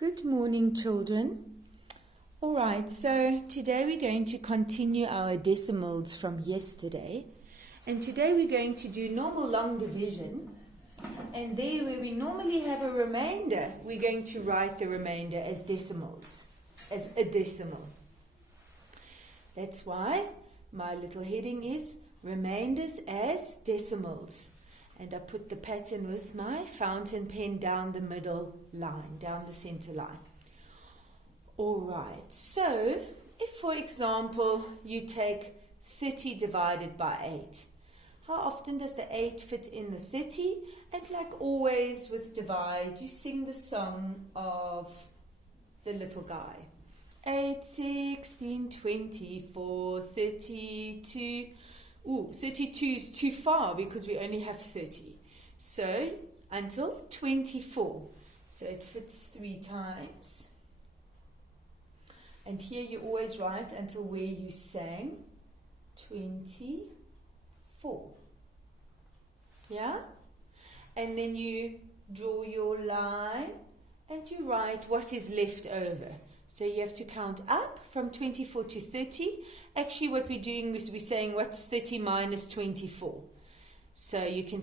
Good morning, children. All right, so today we're going to continue our decimals from yesterday. And today we're going to do normal long division. And there where we normally have a remainder, we're going to write the remainder as decimals, as a decimal. That's why my little heading is remainders as decimals. And I put the pattern with my fountain pen down the middle line, down the center line. All right, so if, for example, you take 30 divided by 8, how often does the 8 fit in the 30? And like always with divide, you sing the song of the little guy. 8, 16, 24, 32... 32 is too far because we only have 30. So, until 24. So, it fits 3 times. And here you always write until where you sang 24. Yeah? And then you draw your line and you write what is left over. So you have to count up from 24 to 30. Actually, what we're doing is we're saying what's 30 minus 24. So you can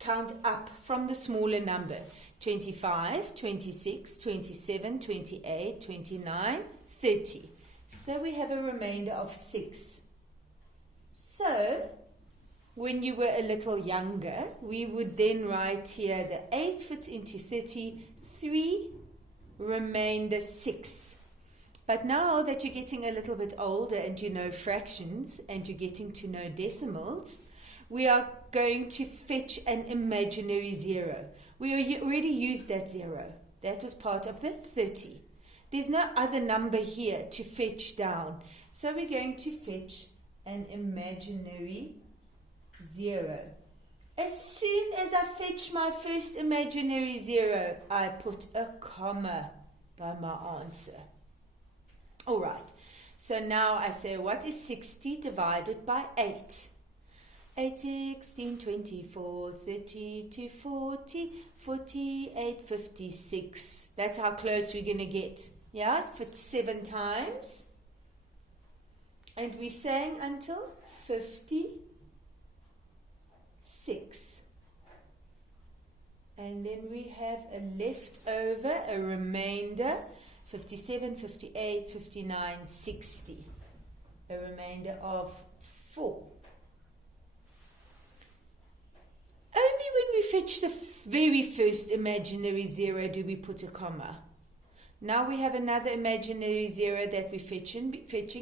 count up from the smaller number. 25, 26, 27, 28, 29, 30. So we have a remainder of 6. So when you were a little younger, we would then write here the 8 fits into 30, 3 remainder 6. But now that you're getting a little bit older and you know fractions and you're getting to know decimals, we are going to fetch an imaginary 0. We already used that 0. That was part of the 30. There's no other number here to fetch down. So we're going to fetch an imaginary 0. As soon as I fetch my first imaginary 0, I put a comma by my answer. All right, so now I say, what is 60 divided by 8? 8, 16, 24, 32, 40, 48, 56. That's how close we're going to get. Yeah, it fits 7 times. And we sang until 56. And then we have a leftover, a remainder, 57, 58, 59, 60. A remainder of 4. Only when we fetch the very first imaginary 0 do we put a comma. Now we have another imaginary 0 that we're fetching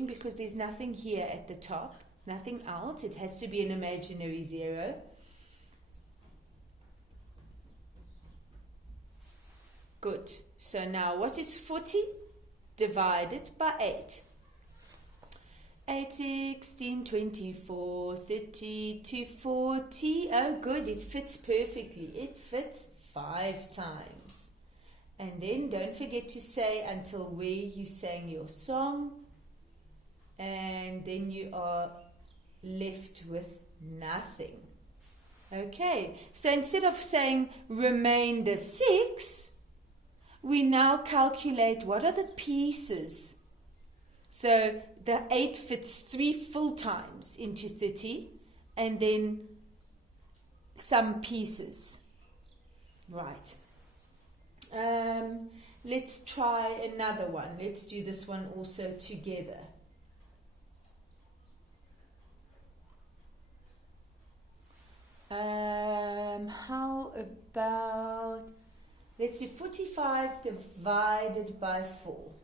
because there's nothing here at the top. Nothing else. It has to be an imaginary 0. Good. So now what is 40 divided by 8? 8, 16, 24, 32, 40. Oh, good. It fits perfectly. It fits 5 times. And then don't forget to say until where you sang your song. And then you are left with nothing. Okay. So instead of saying remainder 6, we now calculate what are the pieces. So the 8 fits 3 full times into 30 and then some pieces. Right. Let's try another one. Let's do this one also together. How about... Let's do 45 divided by 4.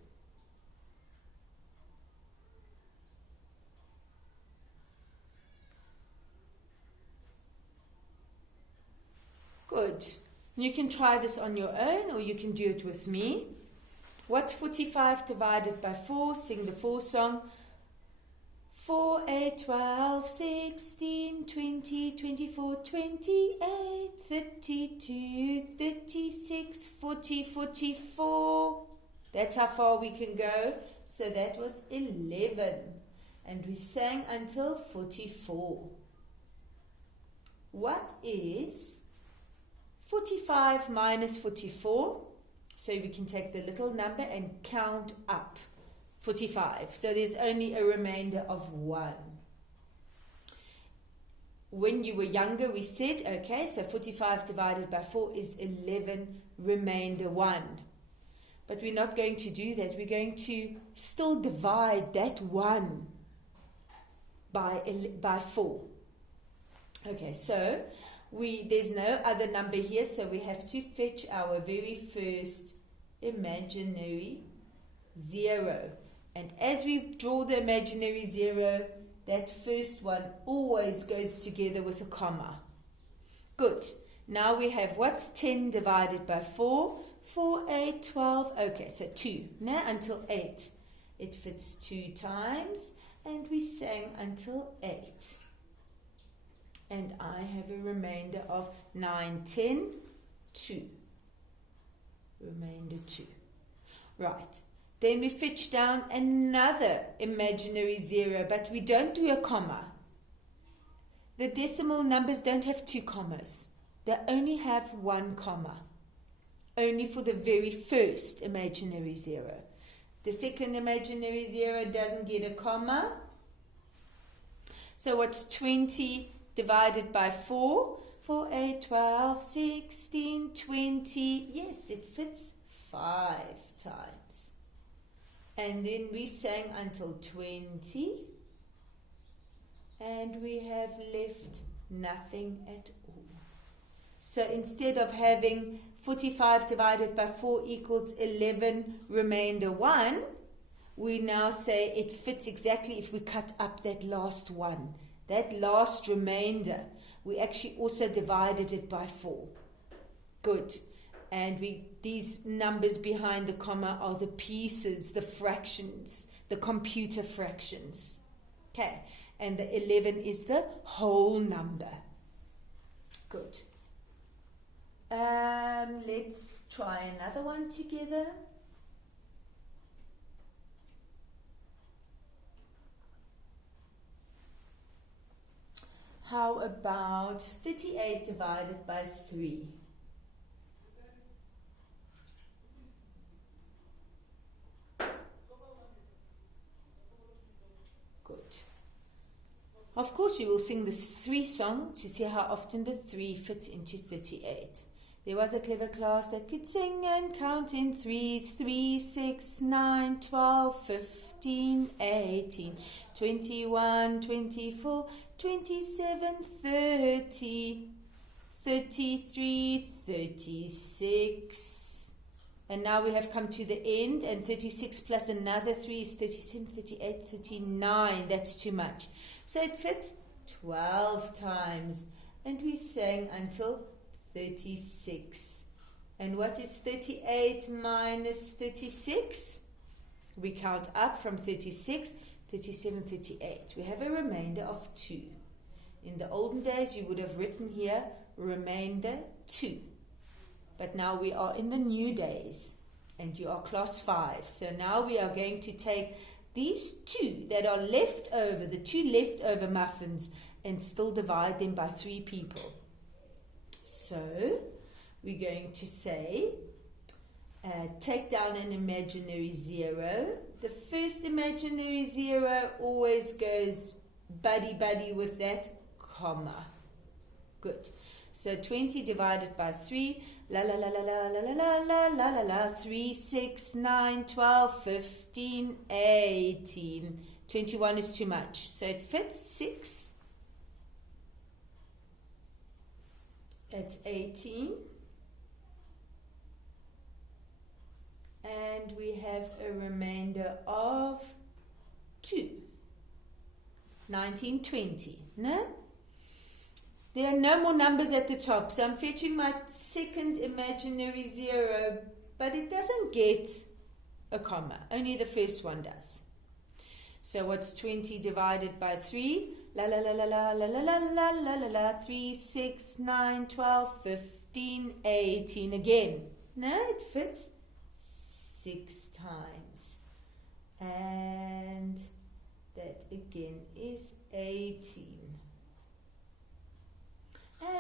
Good. You can try this on your own or you can do it with me. What's 45 divided by 4? Sing the 4 song. 4, 8, 12, 16, 20, 24, 28, 32, 36, 40, 44. That's how far we can go. So that was 11. And we sang until 44. What is 45 minus 44? So we can take the little number and count up. 45. So there's only a remainder of 1. When you were younger, we said, okay, so 45 divided by 4 is 11, remainder 1. But we're not going to do that. We're going to still divide that 1 by 4. Okay, so there's no other number here, so we have to fetch our very first imaginary 0. And as we draw the imaginary 0, that first one always goes together with a comma. Good. Now we have what's 10 divided by 4? 4, 8, 12. Okay, so 2. Now until 8. It fits 2 times. And we sang until 8. And I have a remainder of 9, 10, 2. Remainder 2. Right. Then we fetch down another imaginary 0, but we don't do a comma. The decimal numbers don't have 2 commas. They only have 1 comma. Only for the very first imaginary 0. The second imaginary 0 doesn't get a comma. So what's 20 divided by 4? 4, 8, 12, 16, 20. Yes, it fits 5 times. And then we sang until 20. And we have left nothing at all. So instead of having 45 divided by 4 equals 11, remainder 1, we now say it fits exactly if we cut up that last 1. That last remainder, we actually also divided it by 4. Good. And these numbers behind the comma are the pieces, the fractions, the computer fractions. Okay. And the 11 is the whole number. Good. Let's try another one together. How about 38 divided by 3? Good. Of course, you will sing this 3 song to see how often the 3 fits into 38. There was a clever class that could sing and count in threes. 3, 6, 9, 12, 15, 18, 21, 24, 27, 30, 33, 36. And now we have come to the end, and 36 plus another 3 is 37, 38, 39. That's too much. So it fits 12 times. And we sang until 36. And what is 38 minus 36? We count up from 36, 37, 38. We have a remainder of 2. In the olden days, you would have written here remainder 2. But now we are in the new days, and you are class 5. So now we are going to take these 2 that are left over, the 2 leftover muffins, and still divide them by 3 people. So we're going to say, take down an imaginary 0. The first imaginary 0 always goes buddy-buddy with that comma. Good. So 20 divided by 3, la la la la la la la la la la la, 3, 6, 9, 12, 15, 18. 21 is too much. So it fits 6. That's 18. And we have a remainder of 2. 19, 20. No? There are no more numbers at the top. So I'm fetching my second imaginary 0, but it doesn't get a comma. Only the first one does. So what's 20 divided by 3? La la la la la la la la la la la la. 3, 6, 9, 12, 15, 18. Again. No, it fits 6 times. And that again is 18.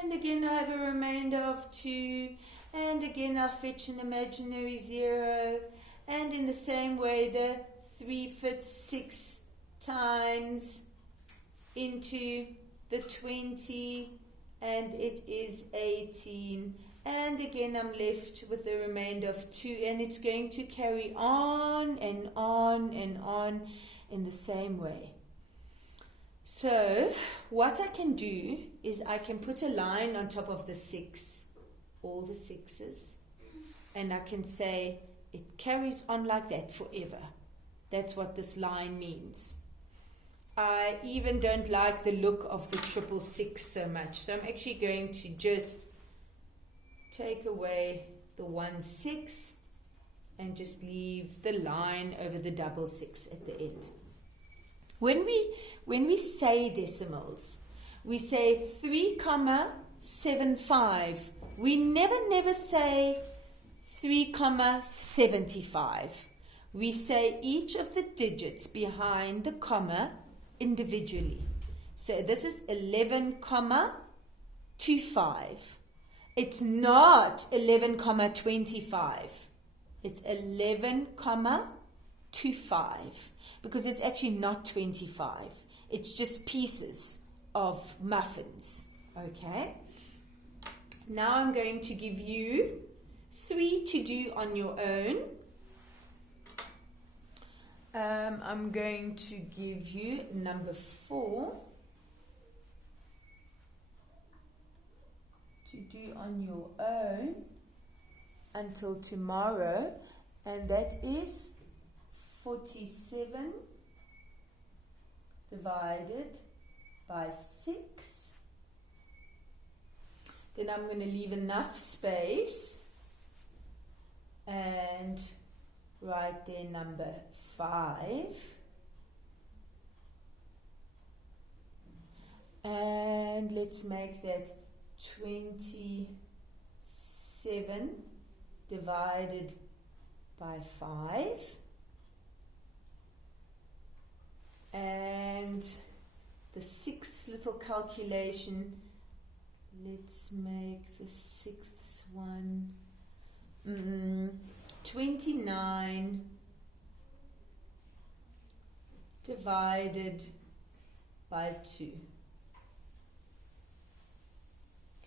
And again I have a remainder of 2. And again, I'll fetch an imaginary 0. And in the same way, the 3 fits 6 times into the 20, and it is 18. And again, I'm left with the remainder of 2, and it's going to carry on and on and on in the same way. So what I can do is I can put a line on top of the 6, all the 6s, and I can say it carries on like that forever. That's what this line means. I even don't like the look of the 666 so much, so I'm actually going to just take away the 16 and just leave the line over the 66 at the end. When we say decimals, we say 3,75. We never say 3,75. We say each of the digits behind the comma individually. So this is 11,25. It's not 11,25. It's 11,25 because it's actually not 25. It's just pieces of muffins. Okay? Now I'm going to give you 3 to do on your own. I'm going to give you number 4 to do on your own until tomorrow, and that is 47 divided by 6. Then I'm going to leave enough space and write there number 5. And let's make that 27 divided by 5. And the 6th little calculation, let's make the 6th one 29 divided by 2.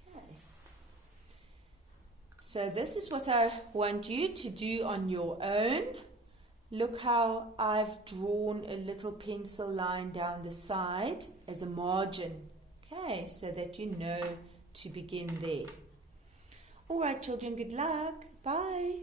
Okay. So this is what I want you to do on your own. Look how I've drawn a little pencil line down the side as a margin. Okay, so that you know to begin there. All right, children, good luck. Bye.